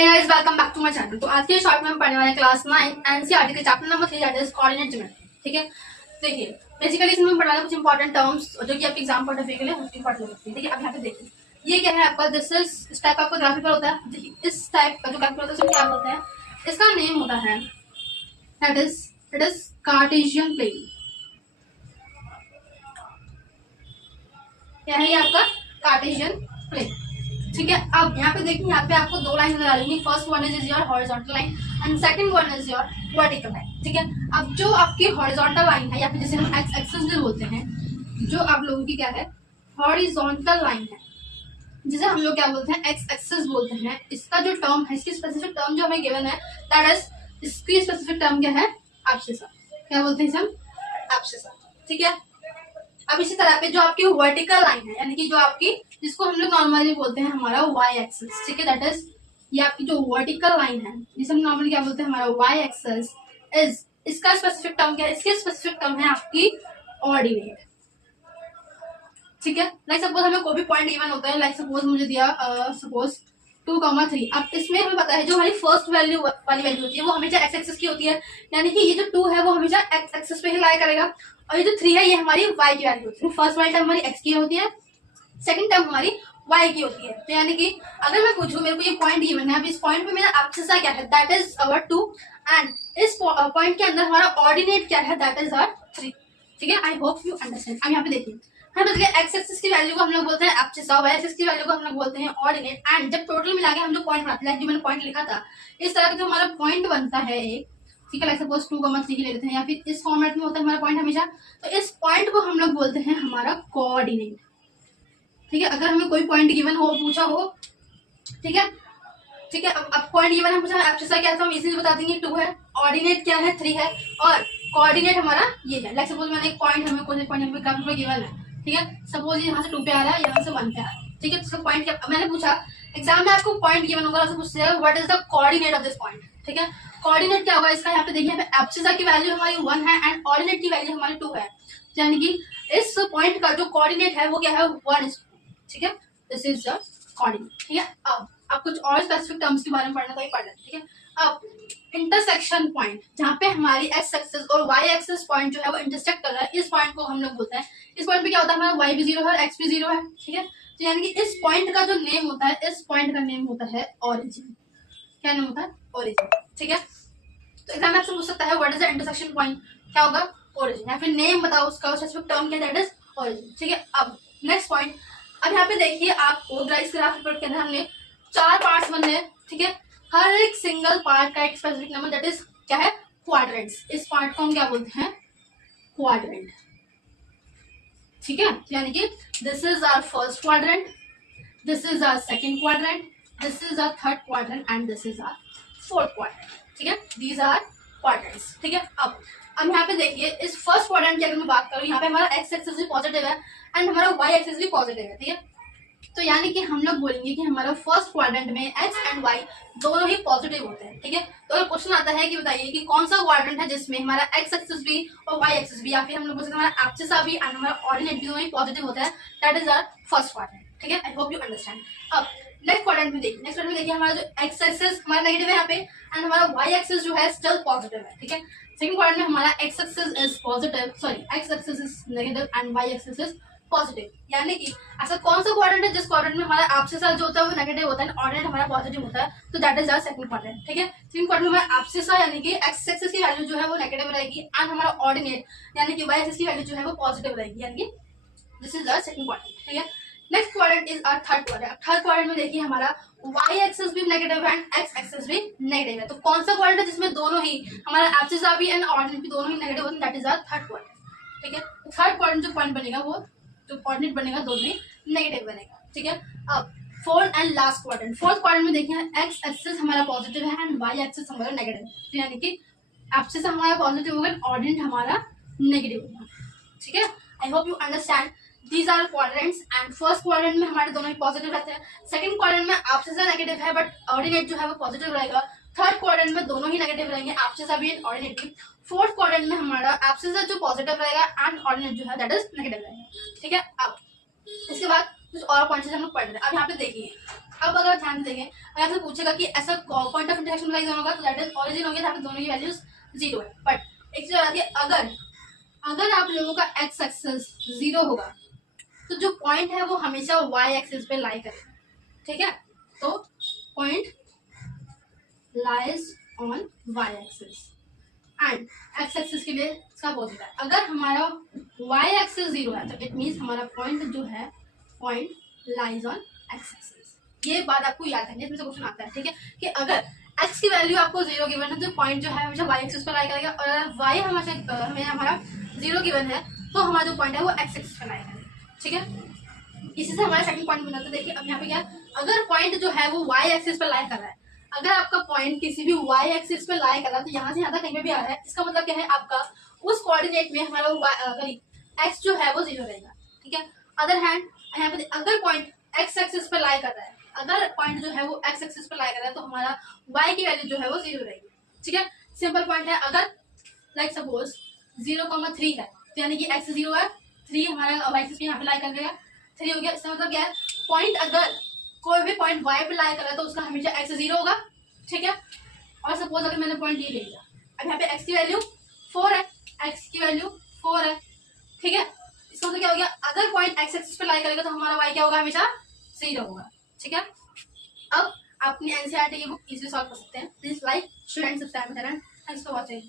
Hey guys, welcome back to my channel। तो आज के शॉर्ट में हम पढ़ने वाले क्लास 9 एनसीईआरटी के chapter number 3 that is coordinate geometry. ठीक है, देखिए बेसिकली इसमें हम पढ़ने वाले कुछ इंपॉर्टेंट टर्म्स जो कि आपके एग्जाम पॉइंट ऑफ व्यू के लिए मोस्ट इंपॉर्टेंट होती है। ठीक है, अब यहाँ पे देखिए ये क्या है आपका, दिस इज इस टाइप का आपका ग्राफिकल होता है। देखिए इस टाइप का जो ग्राफिकल होता है उसमें क्या होता है, इसका नेम होता है दैट इज कार्टेशियन प्लेन। क्या है ये आपका कार्टेशियन प्लेन। ठीक है, अब यहाँ पे देखिए, यहाँ पे आपको दो लाइन नजर आ रही है। First one is your horizontal line and second one is your vertical line. ठीक है, अब जो आपकी हॉरिजॉन्टल लाइन है या फिर जिसे हम एक्स एक्सिस भी बोलते हैं, जो आप लोगों की क्या है हॉरिजॉन्टल लाइन है, जिसे हम लोग क्या बोलते हैं एक्स एक्सिस बोलते हैं। इसका जो टर्म है, इसकी स्पेसिफिक टर्म जो हमें गिवन है दैट इज, इसकी स्पेसिफिक टर्म क्या है एब्सिसा। क्या बोलते हैं इसे हम एब्सिसा। ठीक है, अब इसी तरह पे जो आपकी वर्टिकल लाइन है, यानी कि जो आपकी जिसको हम लोग नॉर्मली बोलते हैं हमारा वाई एक्सिस। ठीक है, दैट इज ये आपकी जो वर्टिकल लाइन है जिसे हम नॉर्मली क्या बोलते हैं हमारा वाई एक्सिस इज, इसका स्पेसिफिक टर्म क्या है, इसकी स्पेसिफिक टर्म है आपकी ऑर्डिनेट। ठीक है, लाइक सपोज हमें कोई भी पॉइंट गिवन होता है, लाइक सपोज मुझे दिया सपोज 2,3। अब इसमें हमें पता है जो हमारी फर्स्ट वैल्यू वाली वैल्यू होती है वो हमेशा एक्स एक्सिस की होती है, यानी कि ये जो 2 है वो हमेशा एक्स एक्सिस पे ही लाई करेगा, और ये जो 3 है ये हमारी वाई की वैल्यू होती है। फर्स्ट वाली टर्म हमारी एक्स की होती है, सेकंड टर्म हमारी वाई की होती है। तो यानी कि अगर मैं पूछूं मेरे को ये पॉइंट गिवन है, अब इस पॉइंट पे मेरा एब्सिसा क्या है दैट इज आवर 2 एंड इस पॉइंट के अंदर हमारा ऑर्डिनेट क्या है दैट इज आवर 3। ठीक है, आई होप यू अंडरस्टैंड। अब यहाँ पे देखिए हम एक्स एक्सिस की वैल्यू को हम लोग बोलते हैं एब्सिसा, वाई एक्सिस की वैल्यू को हम लोग बोलते हैं ऑर्डिनेट, एंड जब टोटल मिला के हम जो पॉइंट बनाते हैं, जो मैंने पॉइंट लिखा था इस तरह का जो हमारा पॉइंट बनता है एक, ठीक है, लाइक सपोज 2,3 की ले लेते हैं, या फिर इस फॉर्मेट में होता है हमारा पॉइंट हमेशा, तो इस पॉइंट को हम लोग बोलते हैं हमारा कोऑर्डिनेट। ठीक है, अगर हमें कोई पॉइंट गिवन हो, पूछा हो, ठीक है, ठीक है, अब पॉइंट गिवन है, पूछा एब्सिसा क्या है तो हम इजीली बता देंगे 2 है, ऑर्डिनेट क्या है 3 है, और कोऑर्डिनेट हमारा ये है। लाइक सपोज मैंने एक पॉइंट हमें कोई पॉइंट हमें ग्राफ पे गिवन है, ठीक है, सपोज ये यहाँ से 2 पे आ रहा है, यहाँ से 1 पे आ रहा है। ठीक है, तो इसका पॉइंट क्या, मैंने पूछा एग्जाम में आपको पॉइंट गिवन होगा, पूछते हैं what is the coordinate of this point. ठीक है, कोऑर्डिनेट क्या होगा इसका, यहाँ पे देखिए यहाँ पे एब्सिसा की वैल्यू हमारी 1 है एंड ऑर्डिनेट की वैल्यू हमारी 2 है, यानी कि इस पॉइंट का जो कोऑर्डिनेट है वो क्या है 1। ठीक है, दिस इज द कोऑर्डिनेट। ठीक है, अब आप कुछ और स्पेसिफिक टर्म्स के बारे में पढ़ना तो ही पढ़ना। ठीक है, अब इंटरसेक्शन पॉइंट, जहाँ पे हमारी एक्स एक्सिस और वाई एक्सिस पॉइंट जो है वो इंटरसेक्ट कर रहा है, इस पॉइंट को हम लोग बोलते हैं, इस पॉइंट पे क्या होता है हमारा वाई भी 0 है और एक्स भी 0 है। ठीक है, तो यानी कि इस पॉइंट का जो नेम होता है, इस पॉइंट का नेम होता है ओरिजिन। क्या नेम होता है ओरिजिन। ठीक है, तो एग्जाम में आपसे पूछ सकता है what is the intersection point, क्या होगा ओरिजिन, या फिर नेम बताओ उसका स्पेसिफिक टर्म क्या दैट इज ओरिजिन। ठीक है, अब नेक्स्ट पॉइंट, अब यहाँ पे देखिए आपको इस ग्राफ रिपोर्ट के अंदर हमने 4 पार्ट्स बने हैं। ठीक है, हर एक सिंगल पार्ट का एक स्पेसिफिक नंबर दैट इज क्या है क्वाड्रेंट्स। इस पार्ट को हम क्या बोलते हैं क्वाड्रेंट। ठीक है, यानी कि this is our first quadrant, this is our second quadrant, this is our third quadrant and this is our fourth quadrant. ठीक है, दीज आर क्वाड्रेंट्स। ठीक है, अब यहाँ पे देखिए इस फर्स्ट क्वाड्रेंट की अगर मैं बात करूं, यहाँ पे हमारा एक्स एक्सिस भी पॉजिटिव है एंड हमारा वाई एक्सिस भी पॉजिटिव है। ठीक है, तो यानी कि हम लोग बोलेंगे कि हमारा फर्स्ट क्वाड्रेंट में एक्स एंड वाई दोनों ही पॉजिटिव होते हैं। ठीक है, तो अगर क्वेश्चन आता है कि बताइए कि कौन सा क्वाड्रेंट है जिसमें हमारा एक्स एक्सिस भी और वाई एक्सिस भी, या फिर हम लोग बोल सकते हैं हमारा एब्सिसा भी एंड हमारा ऑर्डिनेट भी दोनों ही पॉजिटिव होता है, that is our first quadrant. ठीक है, आई होप यू अंडरस्टैंड। अब नेक्स्ट क्वाड्रेंट में देखिए, नेक्स्ट क्वाड्रेंट में देखिए हमारा जो एक्स एक्सिस हमारा नेगेटिव है यहाँ पे एंड हमारा वाई एक्सिस जो है स्टिल पॉजिटिव है। ठीक है, सेकंड क्वाड्रेंट में हमारा X axis is positive, sorry X axis is negative and Y axis is positive, यानी कि ऐसा कौन सा क्वाड्रेंट है जिस क्वाड्रेंट में हमारा एब्सिसा जो होता है वो नेगेटिव होता है, ऑर्डिनेट हमारा पॉजिटिव होता है, तो that is our second quadrant. ठीक है, सेकंड क्वाड्रेंट में हमारा एब्सिसा यानी कि एक्स एक्सिस की वैल्यू जो है वो नेगेटिव रहेगी एंड हमारा ऑर्डिनेट यानी कि वाई एक्सिस की वैल्यू जो है वो पॉजिटिव रहेगी, यानी कि this is our second quadrant. ठीक है, next quadrant is our third quadrant. Third quadrant में देखिए हमारा वाई एक्सिस भी नेगेटिव है एंड एक्स एक्सिस भी नेगेटिव है, तो कौन सा क्वाड्रेंट है जिसमें दोनों ही हमारा एब्सिसा भी एंड ऑर्डिनेट भी दोनों ही नेगेटिव होते हैं, that is our third quadrant. ठीक है, थर्ड क्वाड्रेंट जो पॉइंट बनेगा वो जो कोऑर्डिनेट बनेगा दोनों ही नेगेटिव बनेगा। ठीक है, अब fourth and last quadrant, fourth quadrant में देखिए एक्स एक्सिस हमारा पॉजिटिव है एंड वाई एक्सिस हमारा नेगेटिव, तो यानी कि एब्सिस हमारा पॉजिटिव होगा, ऑर्डिनेट हमारा नेगेटिव होगा। ठीक है, I hope you understand. These are quadrants and first quadrant में हमारे दोनों ही पॉजिटिव रहते हैं, सेकंड क्वाड्रेंट में एब्सिसा नेगेटिव है बट ऑर्डिनेट जो है वो पॉजिटिव रहेगा, थर्ड क्वाड्रेंट में दोनों ही नेगेटिव रहेंगे, एब्सिसा भी एंड ऑर्डिनेट भी, फोर्थ क्वाड्रेंट में हमारा एब्सिसा जो पॉजिटिव रहेगा एंड ऑर्डिनेट जो है दैट इज नेगेटिव रहेगा। ठीक है, अब इसके बाद कुछ और पॉइंट्स हम लोग पढ़ रहे हैं। अब यहाँ पे देखिए अब अगर ध्यान देंगे, अगर आपसे पूछेगा कि ऐसा पॉइंट ऑफ इंटरसेक्शन लाइज होगा तो दैट इज ओरिजिन होंगे, जहाँ पे दोनों की वैल्यूज 0 है। बट एक चीज आती है, अगर आप लोगों का एक्स एक्सिस 0 होगा तो जो पॉइंट है वो हमेशा वाई एक्सिस पे लाई करेगा, ठीक है। तो point lies on Y axis and X axis के लिए इसका अपोजिट है। अगर हमारा वाई एक्सिस 0 है तो इट मीन्स हमारा पॉइंट जो है point lies on x axis. ये बात आपको याद है, इसमें से क्वेश्चन आता है, ठीक है, कि अगर x की वैल्यू आपको 0 गिवन है तो पॉइंट जो है हमेशा y एक्सिस पर लाई करेगा, और अगर y हमारा 0 गिवन है तो हमारा जो पॉइंट है वो x एक्सिस पर लाई करेगा, ठीक है। इसी से हमारा सेकंड पॉइंट बनाते हैं। देखिए अब यहाँ पे क्या, अगर पॉइंट जो है वो y एक्सिस पर लाई कर रहा है, अगर आपका पॉइंट किसी भी y एक्सिस पर लाई कर रहा है तो यहाँ से यहाँ तक कहीं पे भी आ रहा है, इसका मतलब क्या है, आपका उस कोऑर्डिनेट में हमारा x जो है वो 0 रहेगा, ठीक है। अदर हैंड यहाँ पे अगर पॉइंट x एक्सिस पर लाई कर रहा है, अगर पॉइंट जो है वो x एक्सिस पर लाई कर रहा है तो हमारा y की वैल्यू जो है वो 0 रहेगी, ठीक है। सिंपल पॉइंट है, अगर लाइक सपोज 0,3 है तो यानी कि x 0 है, 3 हमारा y एक्सिस पे यहाँ पे लाई कर देगा, 3 हो गया। इसका मतलब क्या है, पॉइंट अगर कोई भी पॉइंट y पे लाई कर रहा है तो उसका हमेशा x 0 होगा, ठीक है। और सपोज अगर मैंने पॉइंट ये ले लिया, अब यहाँ पे x की वैल्यू 4 है, x की वैल्यू 4 है, ठीक है। इसका मतलब क्या हो गया, अगर पॉइंट x एक्सिस पे लाई करेगा तो हमारा y क्या होगा, हमेशा 0 होगा, ठीक है। अब अपनी एनसीईआरटी की बुक इजीली सॉल्व कर सकते हैं। Please like, share and subscribe my channel. Thanks for watching.